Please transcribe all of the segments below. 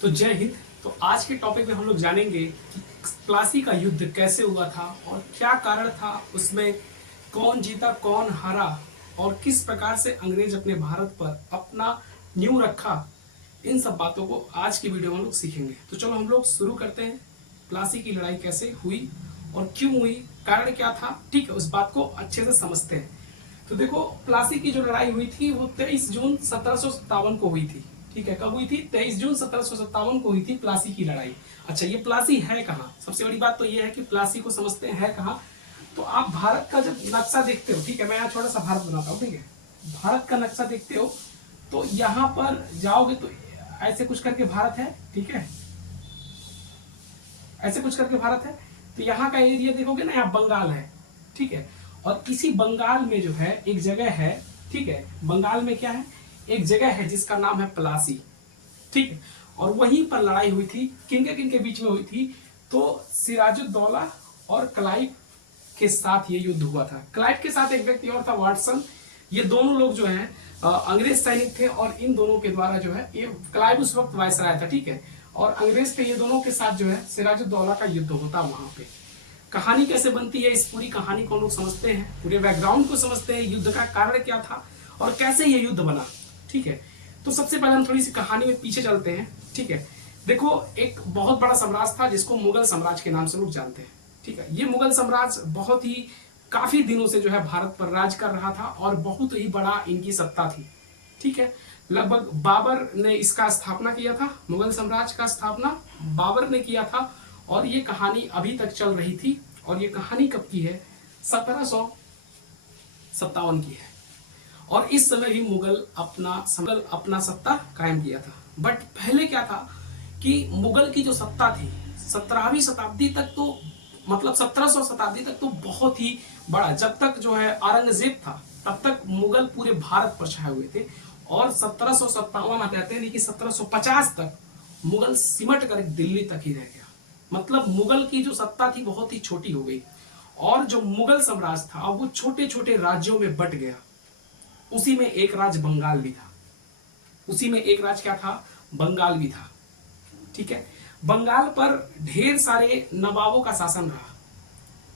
तो जय हिंद। तो आज के टॉपिक में हम लोग जानेंगे कि प्लासी का युद्ध कैसे हुआ था और क्या कारण था उसमें, कौन जीता कौन हारा और किस प्रकार से अंग्रेज अपने भारत पर अपना न्यू रखा। इन सब बातों को आज की वीडियो में हम लोग सीखेंगे। तो चलो हम लोग शुरू करते हैं। प्लासी की लड़ाई कैसे हुई और क्यों हुई, कारण क्या था, ठीक है, उस बात को अच्छे से समझते हैं। तो देखो, प्लासी की जो लड़ाई हुई थी वो 23 जून 1757 को हुई थी। ठीक है, कब हुई थी? 23 जून 1757 को हुई थी प्लासी की लड़ाई। अच्छा, ये प्लासी है कहाँ? सबसे बड़ी बात तो ये है कि प्लासी को समझते हैं है कहाँ। तो आप भारत का जब नक्शा देखते हो, ठीक है, मैं यहाँ छोटा सा भारत बनाता हूँ, ठीक है, भारत का नक्शा देखते हो तो यहाँ पर जाओगे तो ऐसे कुछ करके भारत है, ठीक है, ऐसे कुछ करके भारत है। तो यहाँ का एरिया देखोगे ना, यहाँ बंगाल है, ठीक है, और इसी बंगाल में जो है एक जगह है, ठीक है, बंगाल में क्या है, एक जगह है जिसका नाम है प्लासी, ठीक है, और वहीं पर लड़ाई हुई थी। किन के बीच में हुई थी? तो सिराजुद्दौला और क्लाइव के साथ ये युद्ध हुआ था। क्लाइव के साथ एक व्यक्ति और था, वाटसन। ये दोनों लोग जो हैं अंग्रेज सैनिक थे और इन दोनों के द्वारा जो है, ये क्लाइव उस वक्त वायसराय था, ठीक है, और अंग्रेज थे। ये दोनों के साथ जो है सिराजुद्दौला का युद्ध होता वहां पे। कहानी कैसे बनती है, इस पूरी कहानी को हम लोग समझते हैं, पूरे बैकग्राउंड को समझते हैं, युद्ध का कारण क्या था और कैसे ये युद्ध बना, ठीक है। तो सबसे पहले हम थोड़ी सी कहानी में पीछे चलते हैं, ठीक है। देखो, एक बहुत बड़ा साम्राज्य था जिसको मुगल साम्राज्य के नाम से लोग जानते हैं, ठीक है। ये मुगल साम्राज्य बहुत ही काफी दिनों से जो है भारत पर राज कर रहा था और बहुत ही बड़ा इनकी सत्ता थी, ठीक है। लगभग बाबर ने इसका स्थापना किया था, मुगल साम्राज्य का स्थापना बाबर ने किया था और ये कहानी अभी तक चल रही थी। और ये कहानी कब की है? 1757 की है। और इस समय भी मुगल अपना सत्ता कायम किया था। बट पहले क्या था कि मुगल की जो सत्ता थी 17वीं शताब्दी तक, तो मतलब 1700 शताब्दी तक तो बहुत ही बड़ा, जब तक जो है औरंगजेब था तब तक मुगल पूरे भारत पर छाए हुए थे। और 1757 में कहते हैं कि 1750 तक मुगल सिमट कर दिल्ली तक ही रह गया। मतलब मुगल की जो सत्ता थी बहुत ही छोटी हो गई और जो मुगल साम्राज्य था वो छोटे छोटे राज्यों में बट गया। उसी में एक राज्य बंगाल भी था, उसी में एक राज्य क्या था? बंगाल भी था, ठीक है। बंगाल पर ढेर सारे नवाबों का शासन रहा,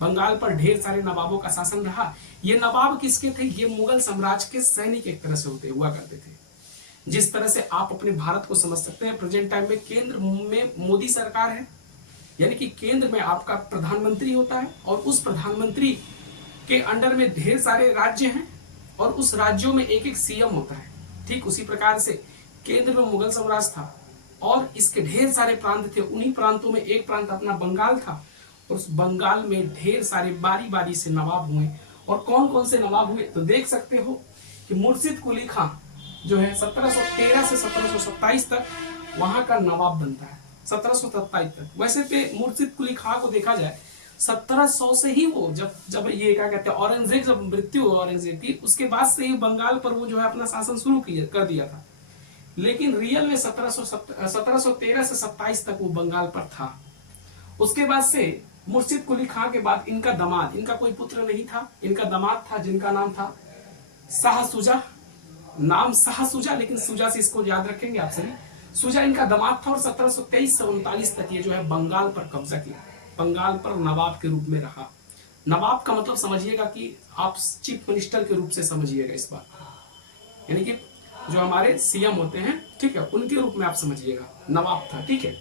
बंगाल पर ढेर सारे नवाबों का शासन रहा। ये नवाब किसके थे? ये मुगल साम्राज्य के सैनिक एक तरह से होते हुआ करते थे। जिस तरह से आप अपने भारत को समझ सकते हैं, प्रेजेंट टाइम में केंद्र में मोदी सरकार है, यानी कि केंद्र में आपका प्रधानमंत्री होता है और उस प्रधानमंत्री के अंडर में ढेर सारे राज्य हैं और उस राज्यों में एक एक सीएम होता है। ठीक उसी प्रकार से केंद्र में मुगल साम्राज्य था और इसके ढेर सारे प्रांत थे। उन्हीं प्रांतों में एक प्रांत अपना बंगाल था और उस बंगाल में ढेर सारे बारी बारी से नवाब हुए। और कौन कौन से नवाब हुए तो देख सकते हो कि मुर्शिद कुली खां जो है 1713 से 1727 तक वहां का नवाब बनता है, 1727 तक। वैसे पे मुर्शिद कुली खां को देखा जाए 1700 से ही वो जब ये क्या कहते हैं, औरंगजेब जब मृत्यु हुई औरंगजेब की, उसके बाद से ही बंगाल पर वो जो है अपना शासन शुरू कर दिया था। लेकिन रियल में 1713 से 27 तक वो बंगाल पर था। उसके बाद से मुर्शिद कुली खां के बाद इनका दामाद, इनका कोई पुत्र नहीं था, इनका दामाद था जिनका नाम था शाह सुजा। नाम शाह सुजा, लेकिन सुजा से इसको याद रखेंगे आप सभी। सुजा इनका दामाद था और 1723 से 39 तक ये जो है बंगाल पर कब्जा किया, बंगाल पर नवाब के रूप में रहा। नवाब का मतलब समझिएगा कि आप चीफ मिनिस्टर के रूप से समझिएगा इस बात, यानी कि जो हमारे सीएम होते हैं, ठीक है, उनके रूप में आप समझिएगा, नवाब था, ठीक है।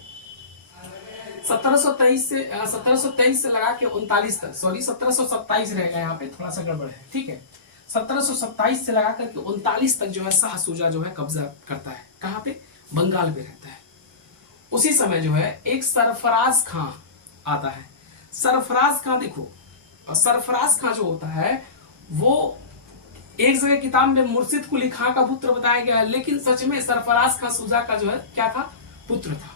1723 से लगा के 39 तक, सॉरी 1727 रहेगा, यहाँ पे थोड़ा सा गड़बड़ है, ठीक है। 1727 से लगा करके 39 तक जो है शाह सुजा जो है कब्जा करता है। कहाँ पे? बंगाल पे रहता है। उसी समय जो है एक सरफराज खां आता है। सरफराज खां, देखो, सरफराज खां जो होता है वो एक जगह किताब में मुर्शिद कुली खां का पुत्र बताया गया है, लेकिन सच में सरफराज खां सुजा का जो है क्या था? पुत्र था।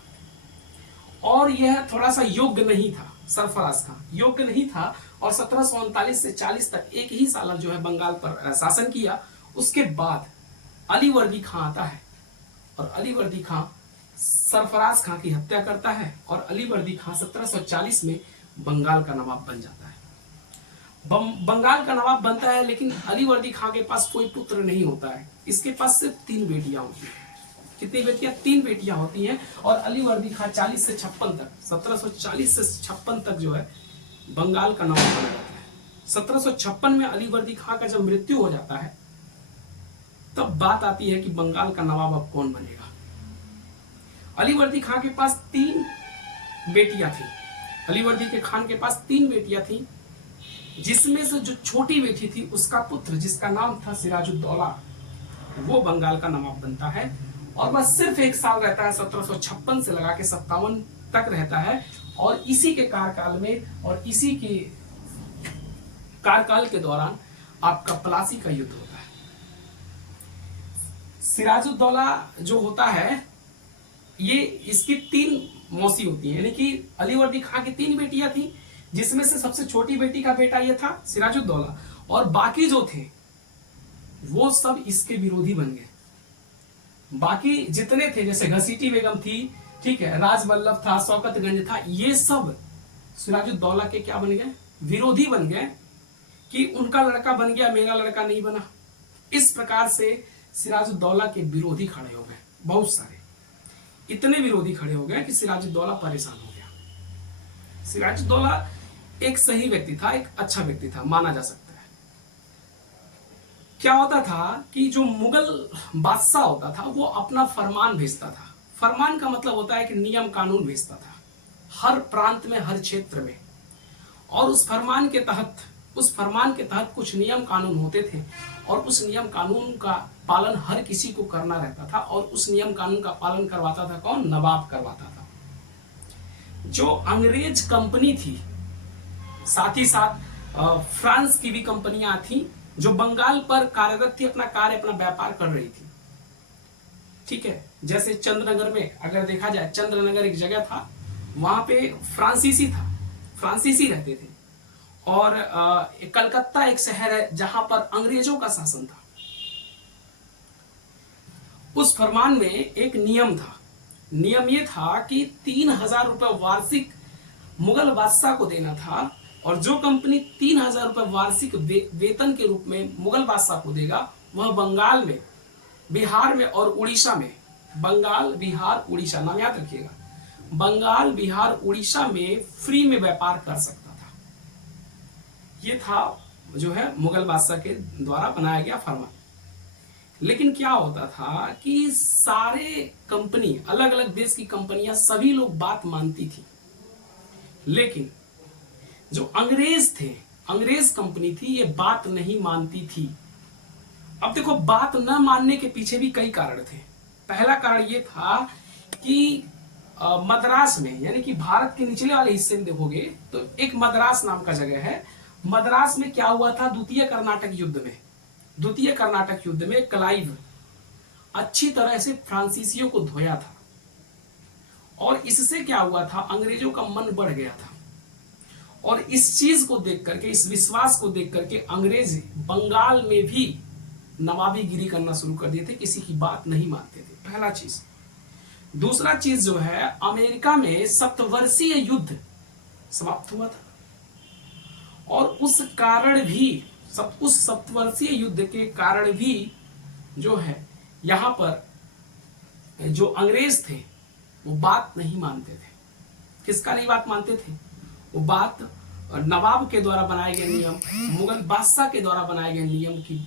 और यह थोड़ा सा योग्य नहीं था, सरफराज खां योग्य नहीं था और 1739 से 40 तक एक ही साल जो है बंगाल पर शासन किया। उसके बाद अलीवर्दी खां आता है और अलीवर्दी खां सरफराज खां की हत्या करता है और अलीवर्दी खां 1740 में बंगाल का नवाब बन जाता है। बंगाल का नवाब बनता है, लेकिन अलीवर्दी खां के पास कोई पुत्र नहीं होता है। इसके पास सिर्फ 3 बेटियां होती हैं। कितनी बेटियां? 3 बेटियां होती हैं। और अली वर्दी खां 40 से 56 तक, 1740 से 56 तक जो है बंगाल का नवाब बना जाता है। 1756 में अली वर्दी खां का जब मृत्यु हो जाता है तब बात आती है कि बंगाल का नवाब अब कौन बनेगा। अली वर्दी खां के पास 3 बेटियां थी। अली वर्दी के खान के पास 3 बेटियां थी, जिसमें से जो छोटी बेटी थी उसका पुत्र जिसका नाम था सिराजुद्दौला, वो बंगाल का नवाब बनता है। और बस सिर्फ 1 साल रहता है, 1756 से लगा के 57 तक रहता है। और इसी के कार्यकाल में और इसी के कार्यकाल के दौरान आपका प्लासी का युद्ध होता है। सिराजुद्दौला जो होता है, ये इसकी 3 मौसी होती है, यानी कि अली वर्दी खां की 3 बेटियां थी, जिसमें से सबसे छोटी बेटी का बेटा ये था सिराजुद्दौला, और बाकी जो थे वो सब इसके विरोधी बन गए। बाकी जितने थे, जैसे घसीटी बेगम थी, ठीक है, राजवल्लभ था, शौकतगंज था, ये सब सिराजुद्दौला के क्या बन गए? विरोधी बन गए कि उनका लड़का बन गया, मेरा लड़का नहीं बना। इस प्रकार से सिराजुद्दौला के विरोधी खड़े हो गए, बहुत सारे, इतने विरोधी खड़े हो गए कि सिराजुद्दौला परेशान हो गया। सिराजुद्दौला एक सही व्यक्ति था, एक अच्छा व्यक्ति था, माना जा सकता है। क्या होता था कि जो मुगल बादशाह होता था वो अपना फरमान भेजता था। फरमान का मतलब होता है कि नियम कानून भेजता था हर प्रांत में, हर क्षेत्र में। और उस फरमान के तहत कुछ नियम कानून होते थे, और उस नियम कानून का पालन हर किसी को करना रहता था। और उस नियम कानून का पालन करवाता था कौन? नवाब करवाता था। जो अंग्रेज कंपनी थी, साथ ही साथ फ्रांस की भी कंपनियां थी जो बंगाल पर कार्यरत थी, अपना कार्य, अपना व्यापार कर रही थी, ठीक है। जैसे चंद्रनगर में अगर देखा जाए, चंद्रनगर एक जगह था, वहां पे फ्रांसीसी रहते थे। और कलकत्ता एक शहर है जहां पर अंग्रेजों का शासन था। उस फरमान में एक नियम था। नियम ये था कि 3000 रुपए वार्षिक मुगल बादशाह को देना था, और जो कंपनी 3000 रुपए वार्षिक वेतन के रूप में मुगल बादशाह को देगा, वह बंगाल में, बिहार में और उड़ीसा में, बंगाल, बिहार, उड़ीसा, नाम याद रखिएगा, बंगाल, बिहार, उड़ीसा में फ्री में व्यापार कर सकता था। ये था जो है मुगल बादशाह के द्वारा बनाया गया फरमान। लेकिन क्या होता था कि सारे कंपनी, अलग अलग देश की कंपनियां, सभी लोग बात मानती थी, लेकिन जो अंग्रेज थे, अंग्रेज कंपनी थी, ये बात नहीं मानती थी। अब देखो, बात न मानने के पीछे भी कई कारण थे। पहला कारण ये था कि मद्रास में, यानी कि भारत के निचले वाले हिस्से में देखोगे तो एक मद्रास नाम का जगह है। मद्रास में क्या हुआ था? द्वितीय कर्नाटक युद्ध में क्लाइव अच्छी तरह से फ्रांसीसियों को धोया था, और इससे क्या हुआ था? अंग्रेजों का मन बढ़ गया था। और इस चीज को देख करके, इस विश्वास को देख करके अंग्रेज बंगाल में भी नवाबीगिरी करना शुरू कर दिए थे, किसी की बात नहीं मानते थे। पहला चीज। दूसरा चीज जो है, अमेरिका में सप्तवर्षीय युद्ध समाप्त हुआ था, और उस सप्तवर्षीय युद्ध के कारण भी जो है यहां पर जो अंग्रेज थे वो बात नहीं मानते थे। किसका नहीं बात मानते थे? वो बात नवाब के द्वारा बनाए गए नियम, मुगल बादशाह के द्वारा बनाए गए नियम की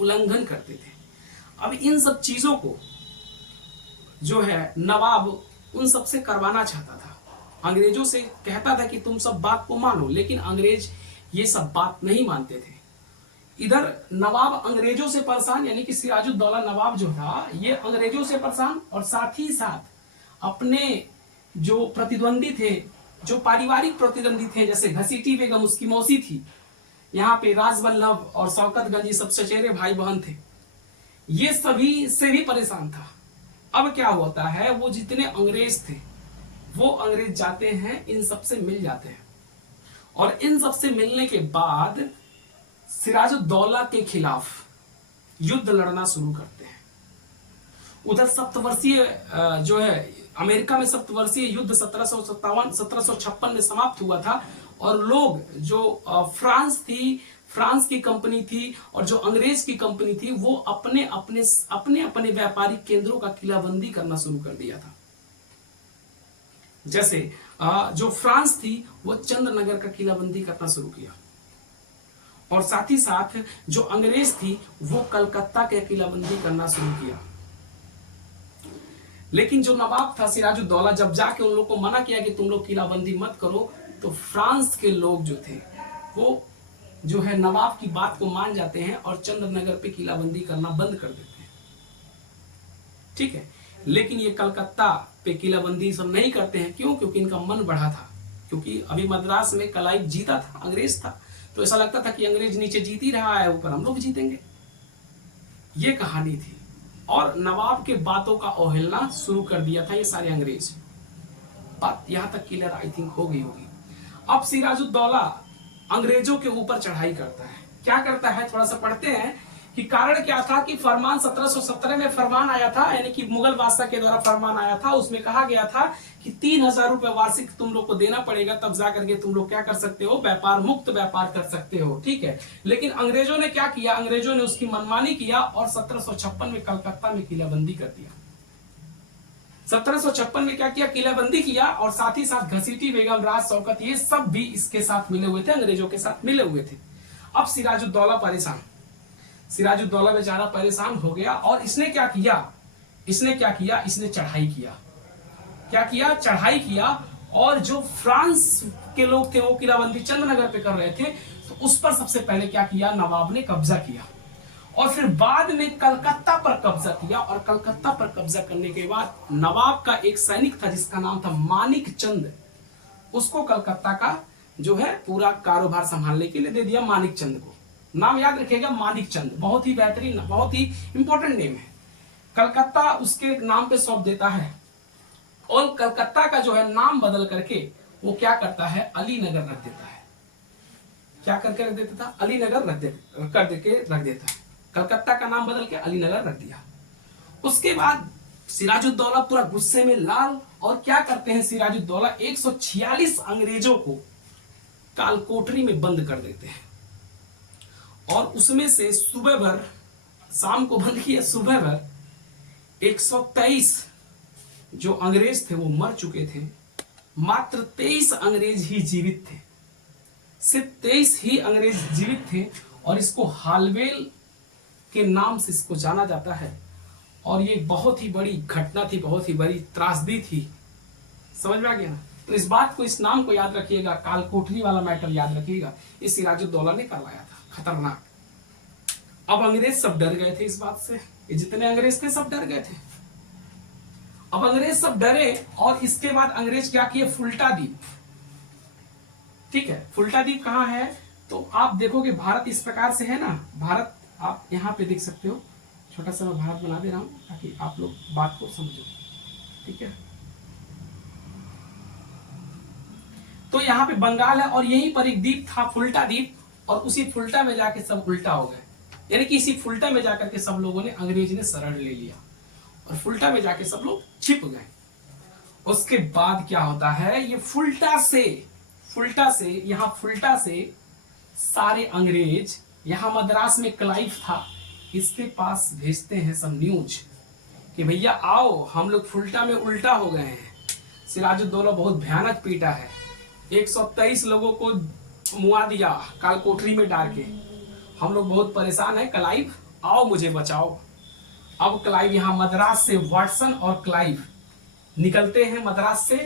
उल्लंघन करते थे। अब इन सब चीजों को जो है नवाब उन सब से करवाना चाहता था, अंग्रेजों से कहता था कि तुम सब बात को मानो, लेकिन अंग्रेज ये सब बात नहीं मानते थे। इधर नवाब अंग्रेजों से परेशान, यानी कि सिराजुद्दौला नवाब जो था ये अंग्रेजों से परेशान, और साथ ही साथ अपने जो प्रतिद्वंदी थे, जो पारिवारिक प्रतिद्वंदी थे, जैसे घसीटी बेगम उसकी मौसी थी, यहाँ पे राजवल्लभ और शौकतगंज, ये सब चचेरे भाई बहन थे, ये सभी से भी परेशान था। अब क्या होता है, वो जितने अंग्रेज थे वो अंग्रेज जाते हैं, इन सबसे मिल जाते हैं, और इन सबसे मिलने के बाद सिराजुद्दौला के खिलाफ युद्ध लड़ना शुरू करते हैं। उधर सप्तवर्षीय जो है अमेरिका में सप्तवर्षीय युद्ध 1756 में समाप्त हुआ था, और लोग जो फ्रांस थी, फ्रांस की कंपनी थी और जो अंग्रेज की कंपनी थी वो अपने अपने अपने अपने व्यापारिक केंद्रों का किलाबंदी करना शुरू कर दिया था। जैसे जो फ्रांस थी वो चंद्रनगर का किलाबंदी करना शुरू किया, और साथ ही साथ जो अंग्रेज थी वो कलकत्ता के किलाबंदी करना शुरू किया। लेकिन जो नवाब था सिराजुद्दौला, जब जाके उन लोग को मना किया कि तुम लोग किलाबंदी मत करो, तो फ्रांस के लोग जो थे वो जो है नवाब की बात को मान जाते हैं और चंद्रनगर पे किलाबंदी करना बंद कर देते हैं। ठीक है, लेकिन ये कलकत्ता पे किलाबंदी सब नहीं करते हैं। क्यों? क्योंकि इनका मन बढ़ा था, क्योंकि अभी मद्रास में क्लाइव जीता था, अंग्रेज था, तो ऐसा लगता था कि अंग्रेज नीचे जीत ही रहा है, ऊपर हम लोग जीतेंगे। ये कहानी थी, और नवाब के बातों का अवहेलना शुरू कर दिया था ये सारे अंग्रेज। बात यहां तक क्लियर आई थिंक हो गई होगी। अब सिराजुद्दौला अंग्रेजों के ऊपर चढ़ाई करता है। क्या करता है, थोड़ा सा पढ़ते हैं कि कारण क्या था। कि फरमान 1717 में फरमान आया था, यानी कि मुगल बादशाह के द्वारा फरमान आया था। उसमें कहा गया था कि 3000 रुपए वार्षिक तुम लोग को देना पड़ेगा, तब जाकर के तुम लोग क्या कर सकते हो, व्यापार मुक्त व्यापार कर सकते हो। ठीक है, लेकिन अंग्रेजों ने क्या किया, अंग्रेजों ने उसकी मनमानी किया और 1756 में कलकत्ता में किलाबंदी कर दिया। 1756 में क्या किया, किलाबंदी किया, और साथ ही साथ घसीटी बेगम, राज शौकत, ये सब भी इसके साथ मिले हुए थे, अंग्रेजों के साथ मिले हुए थे। अब सिराजुद्दौला परेशान, सिराजुद्दौला बेचारा परेशान हो गया, और इसने क्या किया, इसने चढ़ाई किया। क्या किया, चढ़ाई किया, और जो फ्रांस के लोग थे वो किलाबंदी चंद्रनगर पे कर रहे थे, तो उस पर सबसे पहले क्या किया, नवाब ने कब्जा किया, और फिर बाद में कलकत्ता पर कब्जा किया। और कलकत्ता पर कब्जा करने के बाद नवाब का एक सैनिक था जिसका नाम था मानिक चंद, उसको कलकत्ता का जो है पूरा कारोबार संभालने के लिए दे दिया। मानिक चंद को नाम याद रखिएगा, मानिक चंद, बहुत ही बेहतरीन, बहुत ही इंपॉर्टेंट नेम है। कलकत्ता उसके नाम पे सौंप देता है, और कलकत्ता का जो है नाम बदल करके वो क्या करता है, अली नगर रख देता है। क्या करके रख देता था, अली नगर रख देता है। कलकत्ता का नाम बदल के अली नगर रख दिया। उसके बाद सिराजुद्दौला पूरा गुस्से में लाल, और क्या करते हैं सिराजुद्दौला, 146 अंग्रेजों को कालकोठरी में बंद कर देते हैं, और उसमें से सुबह भर, शाम को बंद किया, सुबह भर 123 जो अंग्रेज थे वो मर चुके थे, मात्र 23 अंग्रेज ही जीवित थे, सिर्फ 23 ही अंग्रेज जीवित थे। और इसको हालवेल के नाम से इसको जाना जाता है, और ये बहुत ही बड़ी घटना थी, बहुत ही बड़ी त्रासदी थी। समझ में आ गया ना? तो इस बात को, इस नाम को याद रखिएगा, कालकोठरी वाला मैटर याद रखिएगा, ये सिराजुद्दौला ने करवाया था, खतरनाक। अब अंग्रेज सब डर गए थे इस बात से, ये जितने अंग्रेज थे सब डर गए थे। अब अंग्रेज सब डरे, और इसके बाद अंग्रेज क्या किए, फुल्टा द्वीप, ठीक है, फुल्टा द्वीप कहां है, तो आप देखोगे भारत इस प्रकार से है ना, भारत आप यहां पे देख सकते हो, छोटा सा मैं भारत बना दे रहा हूं ताकि आप लोग बात को समझो। ठीक है, तो यहाँ पे बंगाल है, और यहीं पर एक द्वीप था फुल्टा द्वीप, और उसी फुल्टा में जाके सब उल्टा हो गए, यानी कि इसी फुल्टा में जाकर के सब लोगों ने, अंग्रेज ने शरण ले लिया, और फुल्टा में जाके सब लोग छिप गए। उसके बाद क्या होता है, ये फुल्टा से यहाँ फुल्टा से सारे अंग्रेज, यहाँ मद्रास में क्लाइव था, इसके पास भेजते हैं सब न्यूज कि भैया आओ, हम लोग फुल्टा में उल्टा हो गए हैं, सिराजुद्दौला बहुत भयानक पीटा है, 123 लोगों को मुआ दिया कालकोठरी में डाल के, हम लोग बहुत परेशान हैं, क्लाइव आओ मुझे बचाओ। अब क्लाइव यहाँ मद्रास से, वाटसन और क्लाइव निकलते हैं मद्रास से,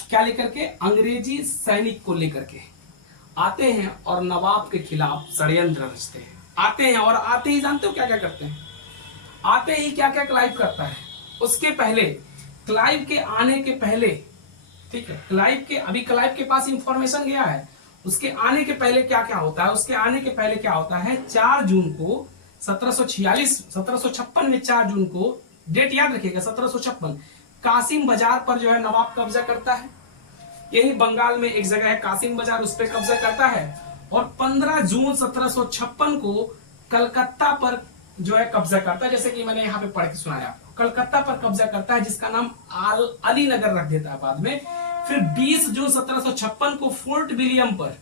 क्या लेकर के, अंग्रेजी सैनिक को लेकर के आते हैं, और नवाब के खिलाफ षड्यंत्र रचते हैं। आते हैं, और आते ही जानते हो क्या क्या करते हैं, आते ही क्या क्या क्लाइव करता है। उसके पहले, क्लाइव के आने के पहले, ठीक है, क्लाइव के पास इंफॉर्मेशन गया है, उसके आने के पहले क्या क्या होता है, उसके आने के पहले क्या होता है, 4 जून को 1756 में 4 जून को, डेट याद रखिएगा, 1756, कासिम बाजार पर जो है नवाब कब्जा करता है। यही बंगाल में एक जगह है कासिम बाजार, उस पर कब्जा करता है। और 15 जून 1756 को कलकत्ता पर जो है कब्जा करता है, जैसे कि मैंने यहाँ पे पढ़ के सुनाया आपको, कलकत्ता पर कब्जा करता है, जिसका नाम अली नगर रख देता है बाद में। फिर 20 जून 1756 को फोर्ट विलियम पर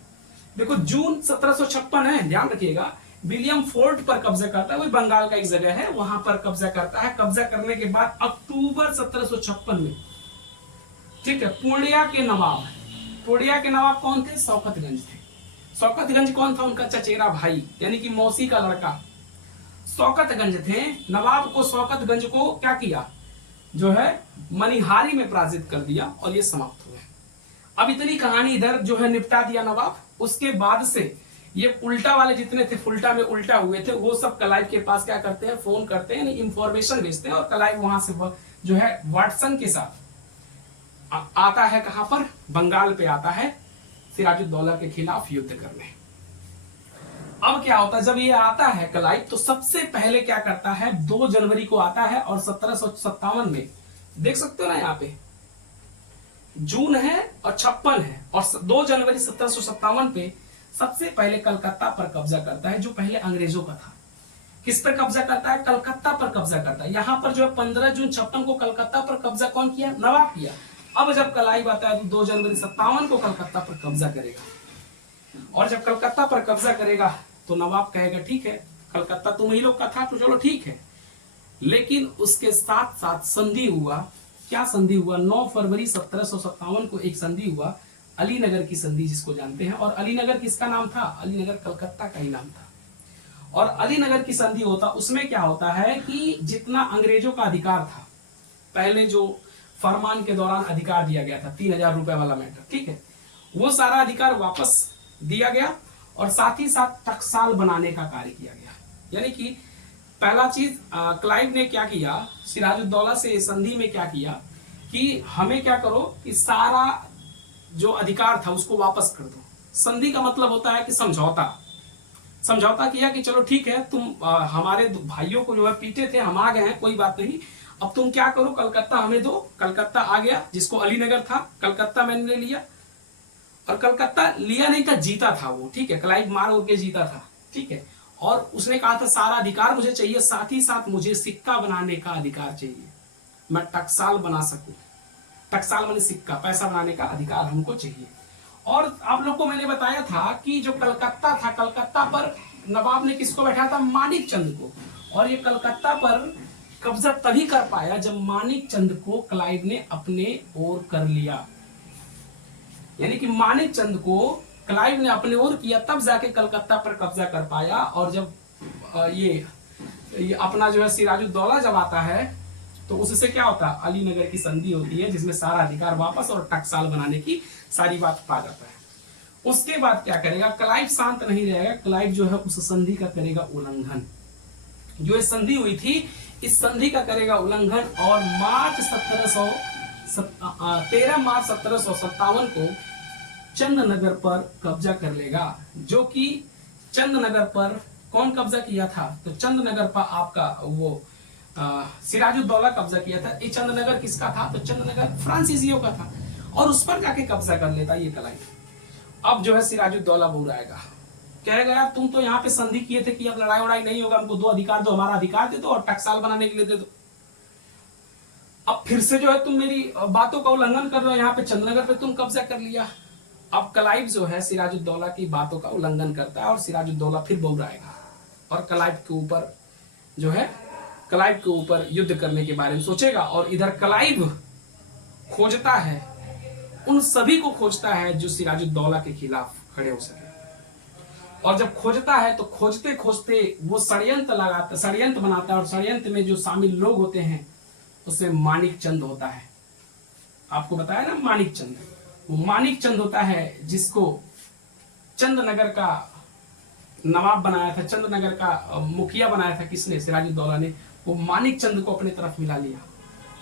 देखो जून 1756 है, ध्यान रखिएगा। विलियम फोर्ट पर कब्जा करता है, वही बंगाल का एक जगह है, वहां पर कब्जा करता है। कब्जा करने के बाद अक्टूबर 1756 में, ठीक है, पूर्णिया के नवाब, पूर्णिया के नवाब कौन थे? शौकतगंज थे। शौकतगंज कौन था? उनका चचेरा भाई, यानी कि मौसी का लड़का शौकतगंज थे। नवाब को शौकतगंज को क्या किया, जो है मनिहारी में पराजित कर दिया और ये समाप्त हुए। अब इतनी कहानी इधर जो है निपटा दिया नवाब। उसके बाद से ये उल्टा वाले जितने थे, फुल्टा में उल्टा हुए थे, वो सब क्लाइव के पास क्या करते हैं, फोन करते हैं, इंफॉर्मेशन भेजते हैं, और क्लाइव वहां से जो है वाटसन के साथ आता है। कहां पर? बंगाल पे आता है सिराजुद्दौला के खिलाफ युद्ध करने। अब क्या होता है, जब ये आता है क्लाइव, तो सबसे पहले क्या करता है, 2 जनवरी को आता है, और 1757 में देख सकते हो ना, यहाँ पे जून है और 56 है, और 2 जनवरी 1757 पे सबसे पहले कलकत्ता पर कब्जा करता है, जो पहले अंग्रेजों का था। किस पर कब्जा करता है? कलकत्ता पर कब्जा करता है। यहां पर जो है 15 जून 56 को कलकत्ता पर कब्जा कौन किया? नवाब किया। अब जब क्लाइव आता है तो 2 जनवरी 57 को कलकत्ता पर कब्जा करेगा, और जब कलकत्ता पर कब्जा करेगा तो नवाब कहेगा ठीक है, कलकत्ता तुम ही लोग का था तो चलो ठीक है। लेकिन उसके साथ साथ संधि हुआ। क्या संधि हुआ? 9 फरवरी 1757 को एक संधि हुआ, अलीनगर की संधि जिसको जानते हैं। और अलीनगर किसका नाम था? अलीनगर कलकत्ता का ही नाम था। और अलीनगर की संधि होता, उसमें क्या होता है कि जितना अंग्रेजों का अधिकार था, पहले जो फरमान के दौरान अधिकार दिया गया था 3000 रुपए वाला मैटर, ठीक है, वो सारा अधिकार वापस दिया गया, और साथ ही साथ टकसाल बनाने का कार्य किया गया। यानी कि पहला चीज क्लाइव ने क्या किया, सिराजुद्दौला से संधि में क्या किया कि हमें क्या करो कि सारा जो अधिकार था उसको वापस कर दो। संधि का मतलब होता है कि समझौता। समझौता किया कि चलो ठीक है, तुम हमारे भाइयों को जो है पीटे थे, हम आ गए हैं, कोई बात नहीं, अब तुम क्या करो, कलकत्ता हमें दो। कलकत्ता आ गया, जिसको अलीनगर था, कलकत्ता मैंने ले लिया। और कलकत्ता लिया नहीं था, जीता था वो, ठीक है, क्लाइव मार उड़ के जीता था, ठीक है। और उसने कहा था सारा अधिकार मुझे चाहिए, साथ ही साथ मुझे सिक्का बनाने का अधिकार चाहिए, मैं टकसाल बना सकूं। टकसाल माने सिक्का, पैसा बनाने का अधिकार हमको चाहिए। और आप लोग को मैंने बताया था कि जो कलकत्ता था, कलकत्ता पर नवाब ने किसको बैठाया था? मानिक चंद को। और ये कलकत्ता पर कब्जा तभी कर पाया जब मानिक चंद को क्लाइव ने अपने ओर कर लिया। यानी कि मानिक चंद को क्लाइव ने अपने ओर किया, तब जाके कलकत्ता पर कब्जा कर पाया। और जब ये अपना जो है सिराजुद्दौला जब आता है, तो उससे क्या होता है, अलीनगर की संधि होती है, जिसमें सारा अधिकार वापस और टकसाल बनाने की सारी बात पा जाता है। उसके बाद क्या करेगा, क्लाइव शांत नहीं रहेगा, क्लाइव जो है उस संधि का करेगा उल्लंघन। जो ये संधि हुई थी, इस संधि का करेगा उल्लंघन, और 13 मार्च 1757 को चंदनगर पर कब्जा कर लेगा। जो कि चंदनगर पर कौन कब्जा किया था? तो चंदनगर पर आपका वो सिराजुद्दौला कब्जा किया था। ये चंदनगर किसका था? तो चंदनगर फ्रांसीसियों का था, और उस पर जाके कब्जा कर लेता ये क्लाइव। अब जो है सिराजुद्दौला बुलाएगा, कहेगा यार तुम तो यहाँ पे संधि किए थे कि अब लड़ाई वड़ाई नहीं होगा, हमको 2 अधिकार दो, हमारा अधिकार दे दो और टकसाल बनाने के लिए दे दो। अब फिर से जो है तुम मेरी बातों का उल्लंघन कर रहे हो, यहाँ पे चंदनगर पे तुम कब्जा कर लिया। अब क्लाइव जो है सिराजुद्दौला की बातों का उल्लंघन करता है, और सिराजुद्दौला फिर बुलाएगा, और क्लाइव के ऊपर जो है, क्लाइव के ऊपर युद्ध करने के बारे में सोचेगा। और इधर क्लाइव खोजता है, उन सभी को खोजता है जो सिराजुद्दौला के खिलाफ खड़े हो सके। और जब खोजता है तो खोजते खोजते वो षड्यंत्र लगाता, षड्यंत्र बनाता है, और षड्यंत्र में जो शामिल लोग होते हैं उसमें मानिक चंद होता है। आपको बताया ना मानिक चंद, वो मानिक चंद होता है जिसको चंदनगर का नवाब बनाया था, चंदनगर का मुखिया बनाया था किसने? सिराजुद्दौला ने। वो मानिक चंद को अपने तरफ मिला लिया,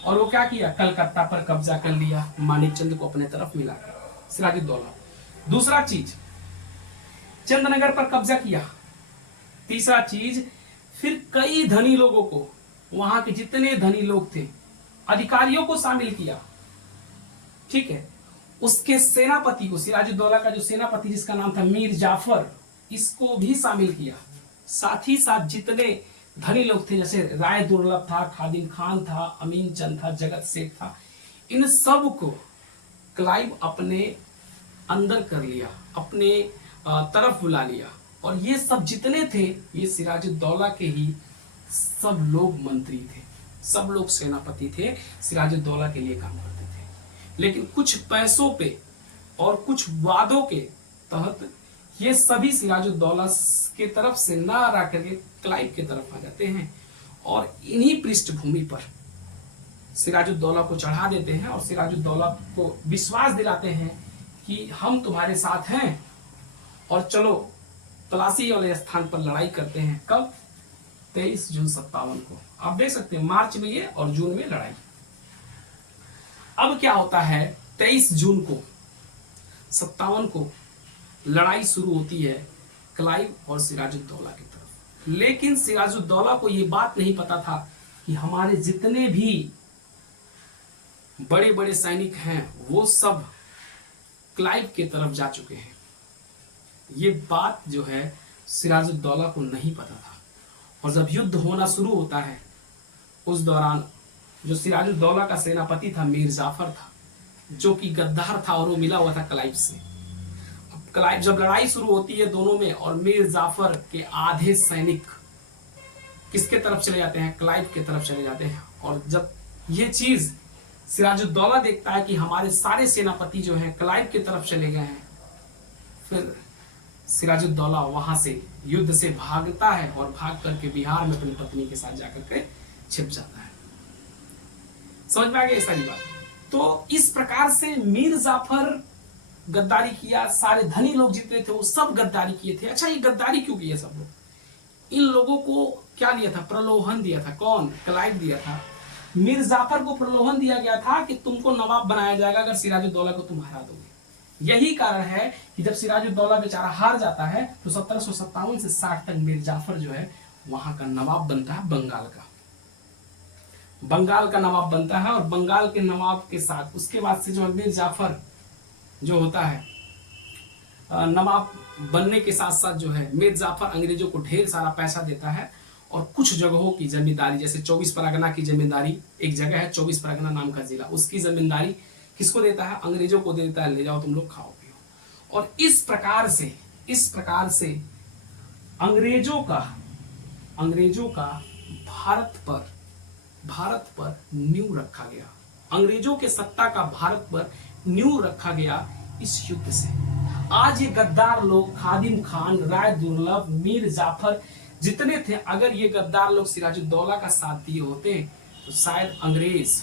और वो क्या किया, कलकत्ता पर कब्जा कर लिया, मानिक चंद को अपने तरफ मिलाकर सिराजुद्दौला। दूसरा चीज, चंदनगर पर कब्जा किया। तीसरा चीज, फिर कई धनी लोगों को, वहां के जितने धनी लोग थे, अधिकारियों को शामिल किया, ठीक है। उसके सेनापति को, सिराजुद्दौला का जो सेनापति जिसका नाम था मीर जाफर, इसको भी शामिल किया। साथ ही साथ जितने धनी लोग थे, जैसे राय दुर्लभ था, खादिम खान था, अमीन चंद था, जगत सेठ था, इन सब को क्लाइव अपने अंदर कर लिया, अपने तरफ बुला लिया। और ये सब जितने थे ये सिराजुद्दौला के ही सब लोग मंत्री थे, सब लोग सेनापति थे, सिराजुद्दौला के लिए काम करते थे। लेकिन कुछ पैसों पे और कुछ वादों के तहत ये सभी सिराजुद्दौला के तरफ से ना आ करके क्लाइव के तरफ आ जाते हैं और इन्हीं पृष्ठभूमि पर सिराजुद्दौला को चढ़ा देते हैं और सिराजुद्दौला को विश्वास दिलाते हैं कि हम तुम्हारे साथ हैं और चलो तलाशी वाले स्थान पर लड़ाई करते हैं। कब? 23 जून 57 को। आप देख सकते हैं मार्च में ये और जून में लड़ाई। अब क्या होता है, 23 जून को 57 को लड़ाई शुरू होती है क्लाइव और सिराजुद्दौला की तरफ। लेकिन सिराजुद्दौला को यह बात नहीं पता था कि हमारे जितने भी बड़े बड़े सैनिक हैं वो सब क्लाइव के तरफ जा चुके हैं। ये बात जो है सिराजुद्दौला को नहीं पता था। और जब युद्ध होना शुरू होता है उस दौरान जो सिराजुद्दौला का सेनापति था मीर जाफर था, जो कि गद्दार था और वो मिला हुआ था क्लाइव से। अब क्लाइव जब लड़ाई शुरू होती है दोनों में और मीर जाफर के आधे सैनिक किसके तरफ चले जाते हैं? क्लाइव के तरफ चले जाते हैं। और जब ये चीज सिराजुद्दौला देखता है कि हमारे सारे सेनापति जो हैं क्लाइव की तरफ चले गए हैं, फिर सिराजुद्दौला वहां से युद्ध से भागता है और भाग करके बिहार में अपनी पत्नी के साथ जाकर के छिप जाता है। समझ में आ गई सारी बात? तो इस प्रकार से मीर जाफर गद्दारी किया, सारे धनी लोग जितने थे वो सब गद्दारी किए थे। अच्छा, ये गद्दारी क्यों किए सब लोग? इन लोगों को क्या दिया था? प्रलोभन दिया था। कौन? क्लाइव दिया था। मीर जाफर को प्रलोभन दिया गया था कि तुमको नवाब बनाया जाएगा अगर सिराजुद्दौला को तुम हरा दोगे। यही कारण है कि जब सिराजुद्दौला बेचारा हार जाता है तो 1757 से 60 तक मीर जाफर जो है वहां का नवाब बनता है, बंगाल का नवाब बनता है। और बंगाल के नवाब के साथ उसके बाद से जो मीर जाफर जो होता है नवाब बनने के साथ साथ जो है मीर जाफर अंग्रेजों को ढेर सारा पैसा देता है और कुछ जगहों की जमींदारी, जैसे 24 परगना की जमींदारी, एक जगह है 24 परगना नाम का जिला, उसकी जमींदारी किसको देता है? अंग्रेजों को देता है, ले जाओ तुम लोग खाओ पियो। और इस प्रकार से अंग्रेजों का भारत पर नींव रखा गया। अंग्रेजों के सत्ता का भारत पर नींव रखा गया इस युद्ध से। आज ये गद्दार लोग खादिम खान, राय दुर्लभ, मीर जाफर जितने थे, अगर ये गद्दार लोग सिराजुद्दौला का साथ दिए होते तो शायद अंग्रेज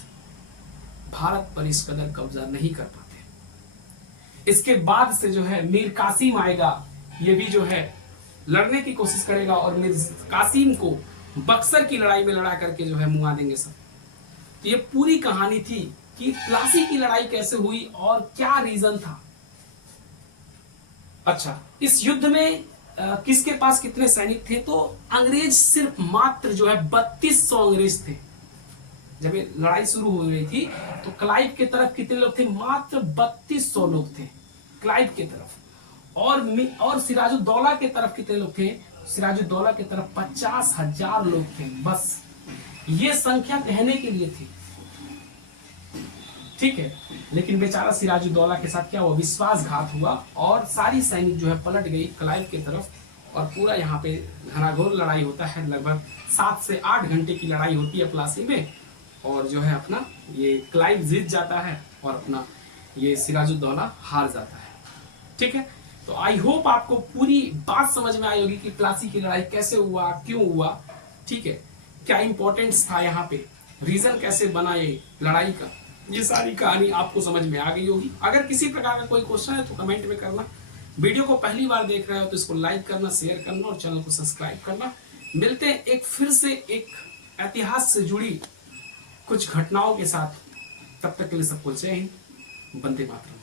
भारत पर इस कदर कब्जा नहीं कर पाते। इसके बाद से जो है मीर कासिम आएगा, ये भी जो है लड़ने की कोशिश करेगा और मीर कासिम को बक्सर की लड़ाई में लड़ा करके जो है मुआ देंगे सब। तो ये पूरी कहानी थी कि प्लासी की लड़ाई कैसे हुई और क्या रीजन था। अच्छा, इस युद्ध में किसके पास कितने सैनिक थे? तो अंग्रेज सिर्फ मात्र जो है 3200 अंग्रेज थे। जब ये लड़ाई शुरू हो रही थी तो क्लाइव के तरफ कितने लोग थे? मात्र 3200 लोग थे क्लाइव के तरफ। और सिराजुद्दौला के तरफ कितने लोग थे? सिराजुद्दौला के तरफ 50,000 लोग थे। बस ये संख्या कहने के लिए थी, ठीक है। लेकिन बेचारा सिराजुद्दौला के साथ क्या हुआ? विश्वासघात हुआ और सारी सैनिक जो है पलट गई क्लाइव के तरफ और पूरा यहाँ पे घनाघोर लड़ाई होता है। लगभग 7 से 8 घंटे की लड़ाई होती है प्लासी में और जो है अपना ये क्लाइव जीत जाता है और अपना ये सिराजुद्दौला हार जाता है, ठीक है। तो आई होप आपको पूरी बात समझ में आई होगी कि प्लासी की लड़ाई कैसे हुआ, क्यों हुआ, ठीक है, क्या इंपॉर्टेंस था यहाँ पे, रीजन कैसे बना ये लड़ाई का। ये सारी कहानी आपको समझ में आ गई होगी। अगर किसी प्रकार का कोई क्वेश्चन है तो कमेंट में करना। वीडियो को पहली बार देख रहे हो तो इसको लाइक करना, शेयर करना और चैनल को सब्सक्राइब करना। मिलते हैं एक फिर से एक इतिहास से जुड़ी कुछ घटनाओं के साथ। तब तक के लिए सबको जय हिंद, वंदे मातरम।